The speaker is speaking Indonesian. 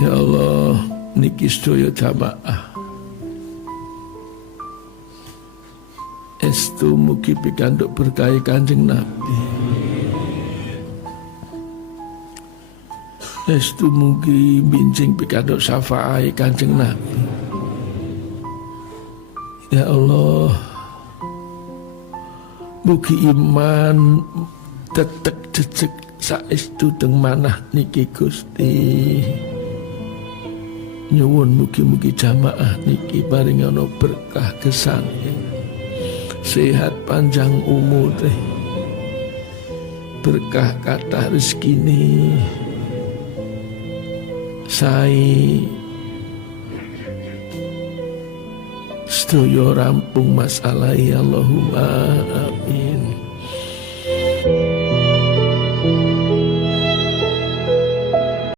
Ya Allah, niki sedaya jamaah estu mugi pikantuk berkah Kanjeng Nabi. Estu mugi bincing pikantuk syafaat Kanjeng Nabi. Ya Allah, mugi iman tetek jejeg saestu teng manah niki Gusti. Nyuwun mugi-mugi jamaah niki paringana berkah gesang, sehat panjang umur, berkah kathah rezekine, sae sedaya rampung masalah, Allahumma amin.